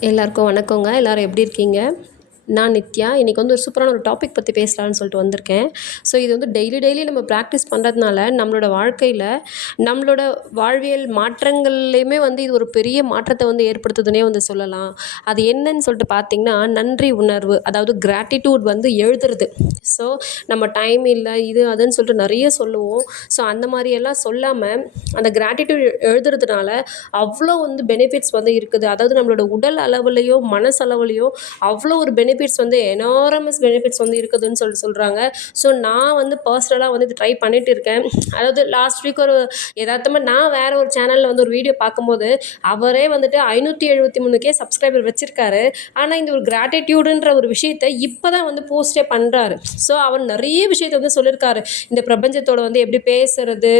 எல்லாருக்கும் வணக்கங்க. எல்லோரும் எப்படி இருக்கீங்க? நான் நித்யா இன்றைக்கி வந்து ஒரு சூப்பரான ஒரு டாபிக் பற்றி பேசலான்னு சொல்லிட்டு வந்திருக்கேன். ஸோ இது வந்து டெய்லி டெய்லி நம்ம ப்ராக்டிஸ் பண்ணுறதுனால நம்மளோட வாழ்க்கையில் நம்மளோட வாழ்வியல் மாற்றங்கள்லேயுமே வந்து இது ஒரு பெரிய மாற்றத்தை வந்து ஏற்படுத்துதுன்னே வந்து சொல்லலாம். அது என்னன்னு சொல்லிட்டு பார்த்திங்கன்னா நன்றி உணர்வு அதாவது கிராட்டிடியூட் வந்து எழுதுறது. ஸோ நம்ம டைம் இல்லை இது அதுன்னு சொல்லிட்டு நிறைய சொல்லுவோம். ஸோ அந்த மாதிரியெல்லாம் சொல்லாமல் அந்த கிராட்டிடியூட் எழுதுறதுனால அவ்வளோ வந்து பெனிஃபிட்ஸ் வந்து இருக்குது. அதாவது நம்மளோட உடல் அளவுலேயோ மனசளவுலேயோ அவ்வளோ ஒரு பெனிஃபிட் பெனிஃபிட்ஸ் வந்து எனாரமஸ் பெனிஃபிட்ஸ் வந்து இருக்குதுன்னு சொல்லிட்டு சொல்கிறாங்க ஸோ நான் வந்து பர்சனலாக வந்து இது ட்ரை பண்ணிட்டு இருக்கேன். அதாவது லாஸ்ட் வீக் ஒரு எதார்த்தமாக நான் வேறு ஒரு சேனலில் வந்து ஒரு வீடியோ பார்க்கும்போது அவரே வந்துட்டு ஐநூற்றி எழுபத்தி மூணுக்கே சப்ஸ்கிரைபர் வச்சுருக்காரு. ஆனால் இந்த ஒரு கிராட்டிடியூடுன்ற ஒரு விஷயத்தை இப்போ தான் வந்து போஸ்டே பண்ணுறாரு ஸோ அவர் நிறைய விஷயத்தை வந்து சொல்லியிருக்காரு இந்த பிரபஞ்சத்தோட வந்து எப்படி பேசுறது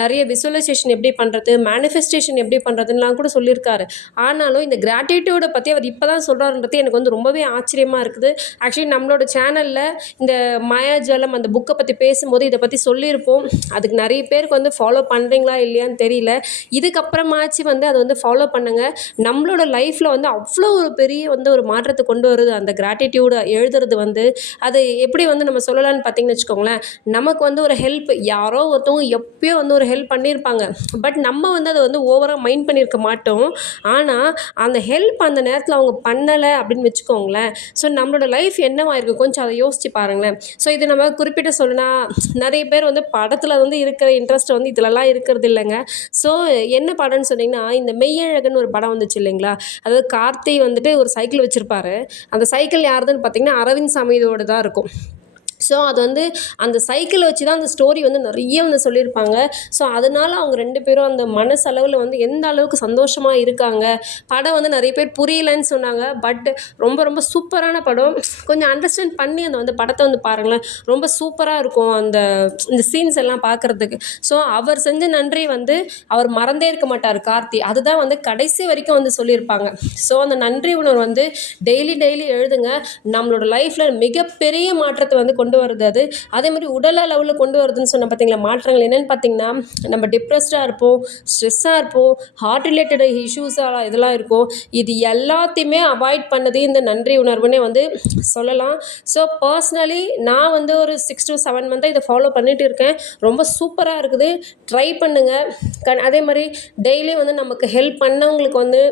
நிறைய விசுவலைசேஷன் எப்படி பண்ணுறது மேனிஃபெஸ்டேஷன் எப்படி பண்ணுறதுலாம் கூட சொல்லியிருக்காரு ஆனாலும் இந்த கிராட்டிடியூடை பற்றி அவர் இப்போ தான் சொல்கிறாருன்றது எனக்கு வந்து ரொம்பவே ஆச்சரியமாக சந்தோஷமாக இருக்குது. ஆக்சுவலி நம்மளோட சேனலில் இந்த மாயாஜலம் அந்த புக்கை பற்றி பேசும்போது இதை பற்றி சொல்லியிருப்போம். அதுக்கு நிறைய பேருக்கு வந்து ஃபாலோ பண்ணுறீங்களா இல்லையான்னு தெரியல. இதுக்கப்புறமாச்சு வந்து அதை வந்து ஃபாலோ பண்ணுங்கள் நம்மளோட லைஃப்பில் வந்து அவ்வளோ ஒரு பெரிய வந்து ஒரு மாற்றத்தை கொண்டு வருது. அந்த கிராட்டிடியூடு எழுதுறது வந்து அது எப்படி வந்து நம்ம சொல்லலான்னு பார்த்தீங்கன்னு வச்சுக்கோங்களேன். நமக்கு வந்து ஒரு ஹெல்ப் யாரோ ஒருத்தவங்க எப்பயோ வந்து ஒரு ஹெல்ப் பண்ணியிருப்பாங்க. பட் நம்ம வந்து அதை வந்து ஓவராக மைண்ட் பண்ணியிருக்க மாட்டோம். ஆனால் அந்த ஹெல்ப் அந்த நேரத்தில் அவங்க பண்ணலை அப்படின்னு வச்சுக்கோங்களேன். ஸோ நம்மளோட லைஃப் என்னவா இருக்கும் கொஞ்சம் அதை யோசிச்சு பாருங்களேன். ஸோ இது நம்ம குறிப்பிட்ட சொல்லுனா நிறைய பேர் வந்து படத்தில் வந்து இருக்கிற இன்ட்ரெஸ்ட் வந்து இதிலலாம் இருக்கிறது இல்லைங்க. ஸோ என்ன படம்னு சொன்னிங்கன்னா இந்த மெய்யழகன் ஒரு படம் வந்துச்சு இல்லைங்களா? அதாவது கார்த்தி வந்துட்டு ஒரு சைக்கிள் வச்சுருப்பாரு. அந்த சைக்கிள் யாருதுன்னு பார்த்தீங்கன்னா அரவிந்த் சாமியோட தான் இருக்கும். ஸோ அது வந்து அந்த சைக்கிளை வச்சு தான் அந்த ஸ்டோரி வந்து நிறைய வந்து சொல்லியிருப்பாங்க. ஸோ அதனால் அவங்க ரெண்டு பேரும் அந்த மனசளவில் வந்து எந்த அளவுக்கு சந்தோஷமாக இருக்காங்க? படம் வந்து நிறைய பேர் புரியலன்னு சொன்னாங்க. பட் ரொம்ப ரொம்ப சூப்பரான படம். கொஞ்சம் அண்டர்ஸ்டாண்ட் பண்ணி அந்த வந்து படத்தை வந்து பாருங்களேன். ரொம்ப சூப்பராக இருக்கும் அந்த இந்த சீன்ஸ் எல்லாம் பார்க்குறதுக்கு ஸோ அவர் செஞ்ச நன்றி வந்து அவர் மறந்தே இருக்க மாட்டார் கார்த்தி. அதுதான் வந்து கடைசி வரைக்கும் வந்து சொல்லியிருப்பாங்க. ஸோ அந்த நன்றி உணர்வு வந்து டெய்லி டெய்லி எழுதுங்க. நம்மளோட லைஃப்பில் மிகப்பெரிய மாற்றத்தை வந்து கொண்டு கொண்டு வருது அது. அதே மாதிரி உடல் அளவில் கொண்டு வருதுன்னு சொன்ன பார்த்தீங்களா மாற்றங்கள் என்னென்னு பார்த்தீங்கன்னா நம்ம டிப்ரெஸ்டாக இருப்போம் ஸ்ட்ரெஸ்ஸாக இருப்போம் ஹார்ட் ரிலேட்டட் இஷ்யூஸாக இதெல்லாம் இருக்கும். இது எல்லாத்தையுமே அவாய்ட் பண்ணது இந்த நன்றி உணர்வுன்னே வந்து சொல்லலாம். ஸோ பர்சனலி நான் வந்து ஒரு சிக்ஸ் டு செவன் மந்த்தாக இதை ஃபாலோ பண்ணிகிட்டு இருக்கேன். ரொம்ப சூப்பராக இருக்குது. ட்ரை பண்ணுங்கள் கண் அதே மாதிரி டெய்லி வந்து நமக்கு ஹெல்ப் பண்ணவங்களுக்கு வந்து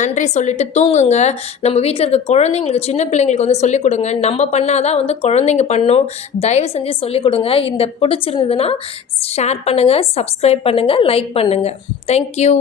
நன்றி சொல்லிவிட்டு தூங்குங்க. நம்ம வீட்டில் இருக்க குழந்தைங்களுக்கு சின்ன பிள்ளைங்களுக்கு வந்து சொல்லிக் கொடுங்க. நம்ம பண்ணால் தான் வந்து குழந்தைங்க பண்ணும். தயவு செஞ்சு சொல்லிக் கொடுங்க. இந்த பிடிச்சிருந்ததுன்னா ஷேர் பண்ணுங்கள் சப்ஸ்கிரைப் பண்ணுங்கள் லைக் பண்ணுங்கள் தேங்க்யூ